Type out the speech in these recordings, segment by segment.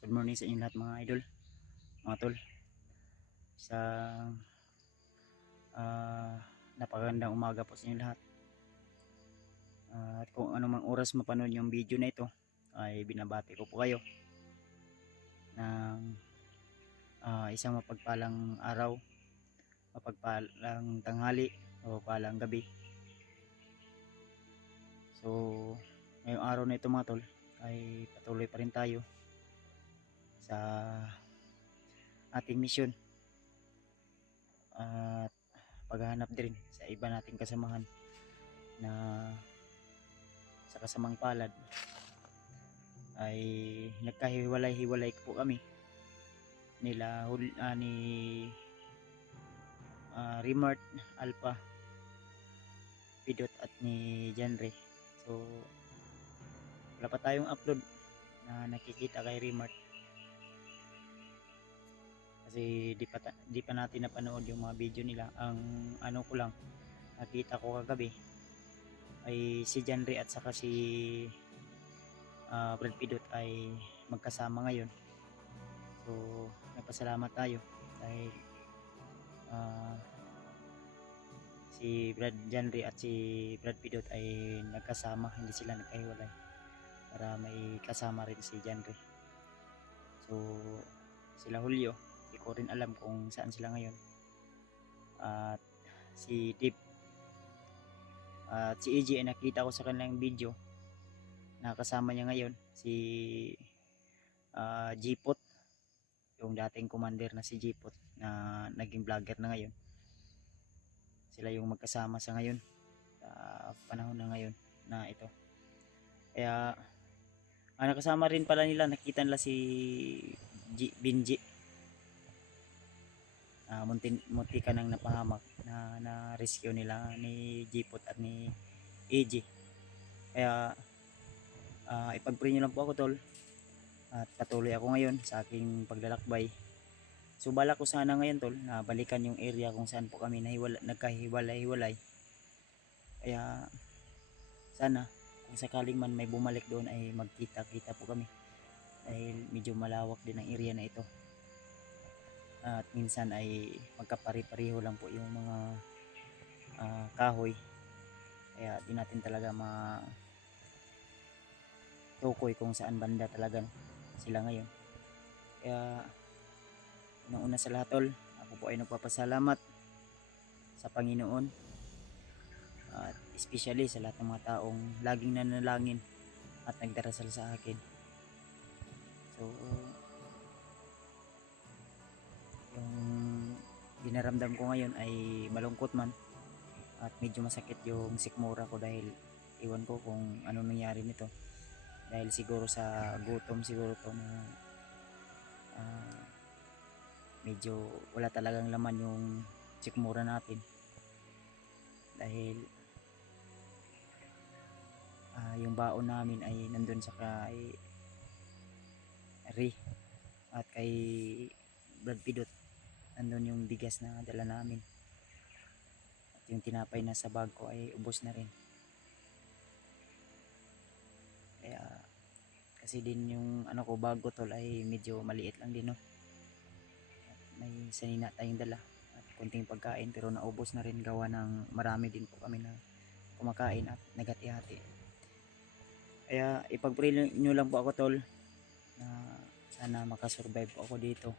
Good morning sa inyo lahat mga idol, mga tol. Sa napagandang umaga po sa inyo lahat. At kung anumang oras mapanood yung video na ito, ay binabati ko po kayo ng isang mapagpalang araw, mapagpalang tanghali o palang gabi. So ngayong araw na ito mga tol, ay patuloy pa rin tayo sa ating misyon at paghahanap din sa iba nating kasamahan na sa kasamang palad ay nagkahiwalay-hiwalay po kami nila ni Remart, Alpha, Pidot at ni Janre. So wala pa tayong upload na nakikita kay Remart kasi di pa natin napanood yung mga video nila. Ang ano ko lang nakita ko kagabi ay si Janre at saka si Brad Pidot ay magkasama ngayon. So nagpasalamat tayo dahil si Brad Janre at si Brad Pidot ay nagkasama, hindi sila nagkahiwalay para may kasama rin si Janre. So sila Julio, hindi ko rin alam kung saan sila ngayon, at si Deep at si AJ ay nakita ko sa kanilang video na kasama niya ngayon si Jipot, yung dating commander na si Jipot na naging vlogger na ngayon. Sila yung magkasama sa ngayon, sa panahon na ngayon na ito. Kaya nakasama rin pala nila, nakita nila si Binji, munti ka nang napahamak na rescue nila ni Jipot at ni AJ. Kaya ipag-pray nyo lang po ako tol, at patuloy ako ngayon sa aking paglalakbay. So balak ko sana ngayon tol na balikan yung area kung saan po kami nagkahiwalay-hiwalay. Kaya sana kung sakaling man may bumalik doon ay magkita-kita po kami dahil medyo malawak din ang area na ito, at minsan ay magkapari-pareho lang po yung mga kahoy, kaya di natin talaga tukoy kung saan banda talaga sila ngayon. Kaya una sa lahat tol, ako po ay nagpapasalamat sa Panginoon at especially sa lahat ng mga taong laging nanalangin at nagdarasal sa akin. So yung dinaramdam ko ngayon ay malungkot man at medyo masakit yung sikmura ko dahil iwan ko kung ano nangyari nito, dahil siguro sa gutom siguro to na medyo wala talagang laman yung sikmura natin dahil yung baon namin ay nandun sa kay Ri at kay Brad Pidot, nandun yung bigas na dala namin at yung tinapay na sa bag ko ay ubos na rin. Kaya kasi din yung ano ko bag ko tol ay medyo maliit lang din, no? At may sanina tayong dala at kunting pagkain pero naubos na rin gawa ng marami din po kami na kumakain at nagati-hati. Kaya ipag-pray nyo lang po ako tol na sana makasurvive po ako dito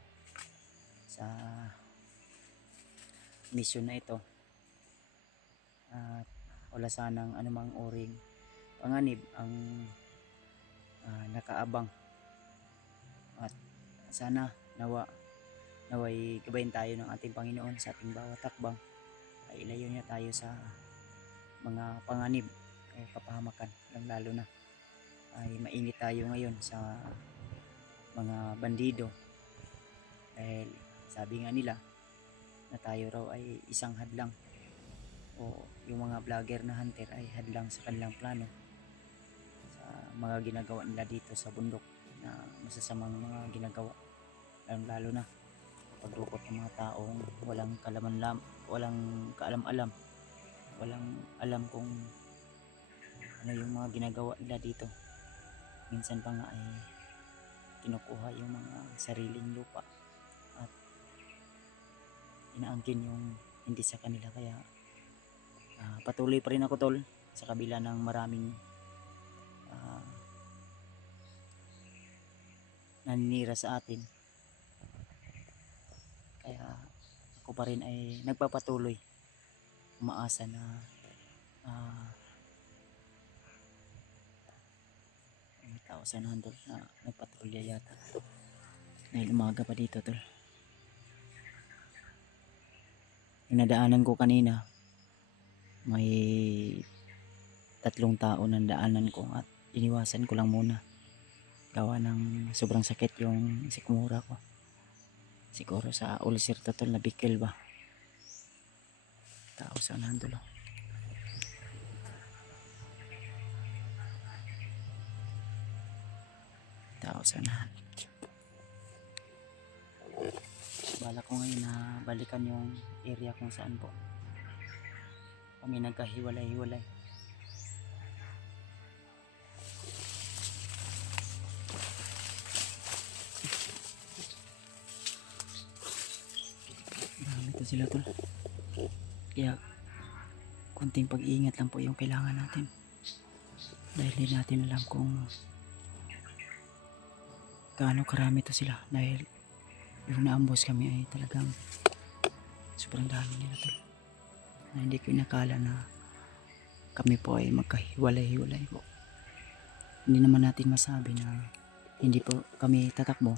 sa mission na ito at wala sanang anumang uring panganib ang nakaabang, at sana naway gabayin tayo ng ating Panginoon sa ating bawat takbang, ay ilayo niya tayo sa mga panganib o kapahamakan, lalo na ay mainit tayo ngayon sa mga bandido dahil sabi nga nila na tayo raw ay isang hadlang o yung mga vlogger na hunter ay hadlang sa kanilang plano sa mga ginagawa nila dito sa bundok na masasamang mga ginagawa, lalo na pagrukot ng mga taong walang kaalam-alam, walang alam kung ano yung mga ginagawa nila dito. Minsan pa nga ay kinukuha yung mga sariling lupa at inaangkin yung hindi sa kanila. Kaya patuloy pa rin ako tol sa kabila ng maraming naninira sa atin. Kaya ako pa rin ay nagpapatuloy, umaasa na may tao sa nandun na nagpatrolya yata dahil umaga pa dito tol. Yung nadaanan ko kanina, may 3 tao ng daanan ko at iniwasan ko lang muna gawa ng sobrang sakit yung sikmura ko. Siguro sa ulcer to tol, nabikil ba. Tao sa nandun. Tao sa nandun. Bala ko ngayon na balikan yung area kung saan po kami nagkahiwalay-hiwalay. Marami to sila tol. Kaya konting pag-iingat lang po yung kailangan natin. Dahil hindi natin alam kung gaano karami to sila. Dahil yung naambos kami ay talagang sobrang dami nila tol. Na hindi ko inakala na kami po ay magkahiwalay-hiwalay po. Hindi naman natin masabi na hindi po kami tatakbo.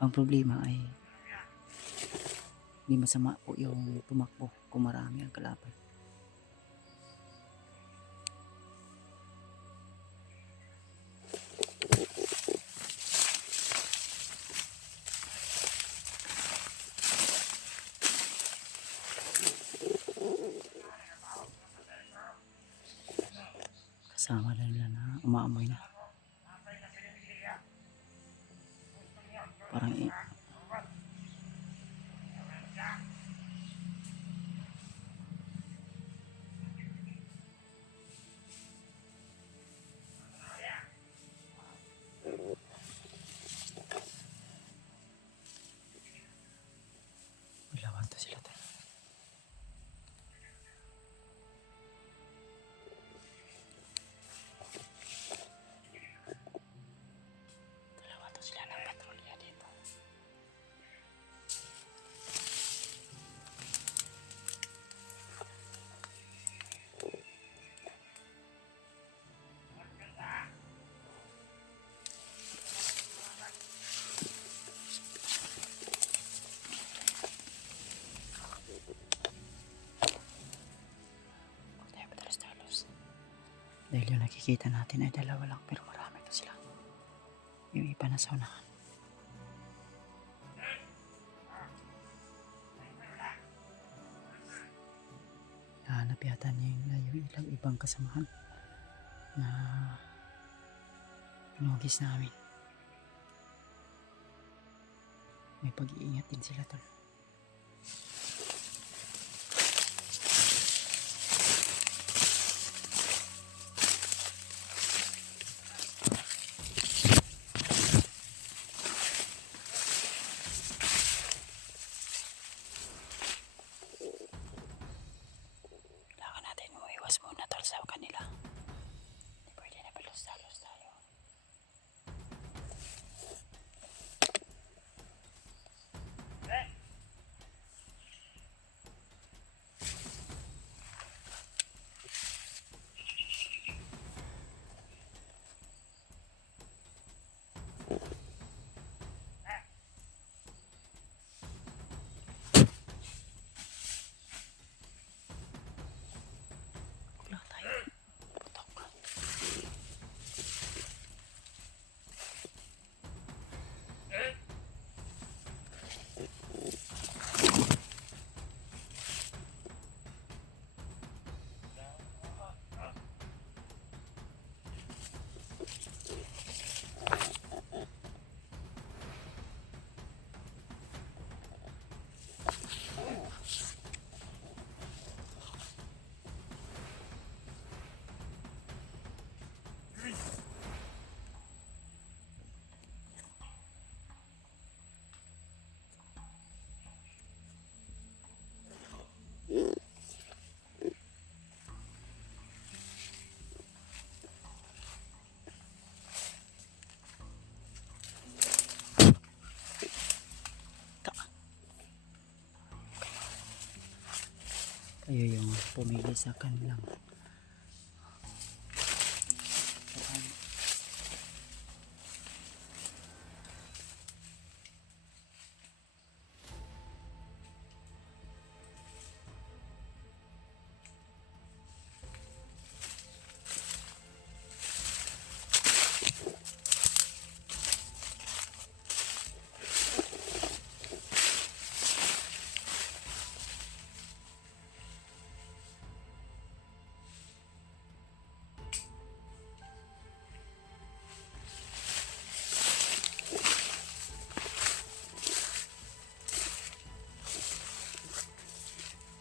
Ang problema ay hindi masama po yung tumakbo kung marami ang kalaban. Kasama na nila na umaamoy na. Parang ilawan to sila tol. Dalawa to sila ng patrolya dito. Dahil yung nakikita natin ay dalawa lang pero marami to sila. Yung iba na sa unahan. Nahanap yata niya yung ilang ibang kasamahan na pinugis namin. May pag-iingat din sila tol. Muna tol sa kanila. Hindi pwede na palos-talos tayo. pumili sa kanilang paraan.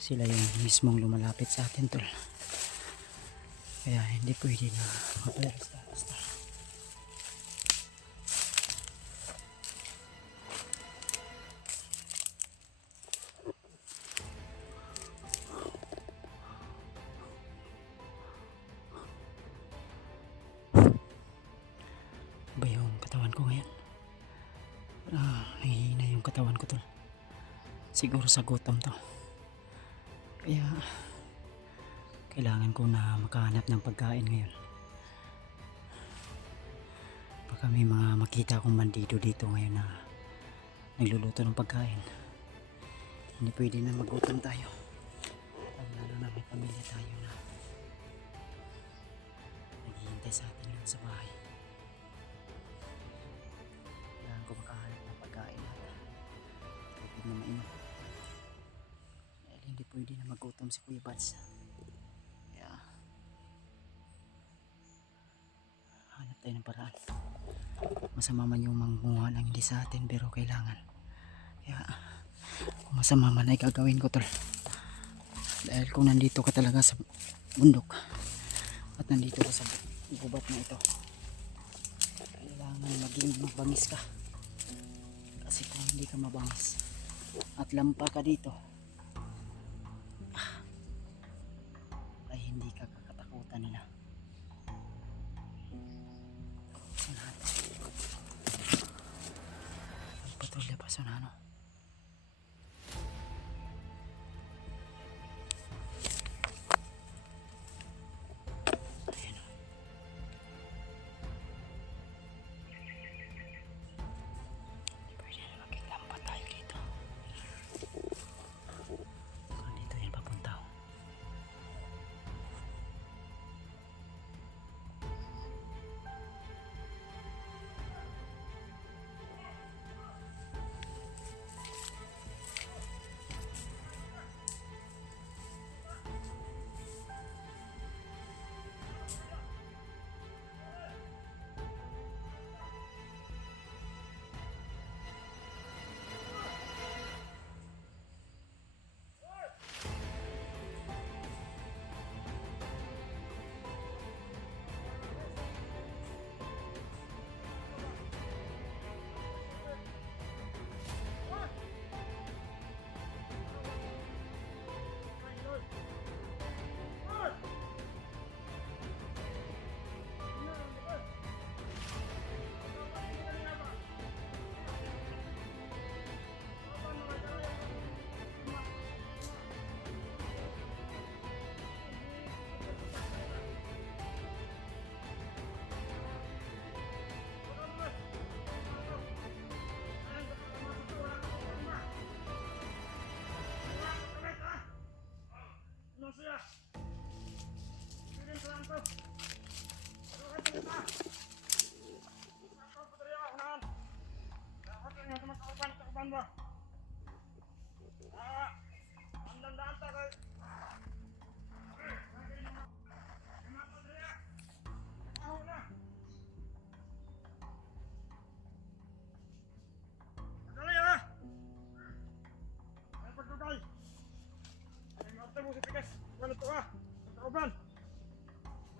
Sila yung mismong lumalapit sa atin, tol. Kaya hindi pwede na basta. Ba yung katawan ko ngayon? Nahihina yung katawan ko, tol. Siguro sa gutom to. Kaya kailangan ko na makahanap ng pagkain ngayon. Baka may mga makita akong bandido dito ngayon na nagluluto ng pagkain. Hindi pwede na magutom tayo. Lalo na may pamilya tayo na naghihintay sa atin lang sa bahay. Kailangan ko makahanap ng pagkain at tubig na mainom. Hindi pwede na magutom si Kuya Bads. Kaya hanap tayo ng paraan. Masama man yung manguha ng hindi sa atin, pero kailangan. Kaya kung masama man ay gagawin ko, tol. Dahil kung nandito ka talaga sa bundok at nandito ka sa gubat na ito, kailangan maging mabangis ka. Kasi kung hindi ka mabangis at lampa ka dito, hindi ka kakatakutan nila. Sonano. Ang patrolya pa, Sonano. Ayan o. Pwede na maging lampa tayo dito. Dito yan papunta o.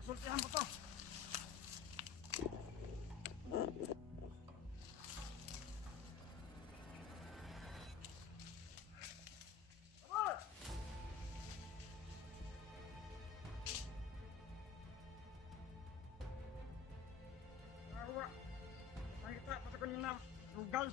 Sultihan mo to. Nakita, patakan nyo na lugal.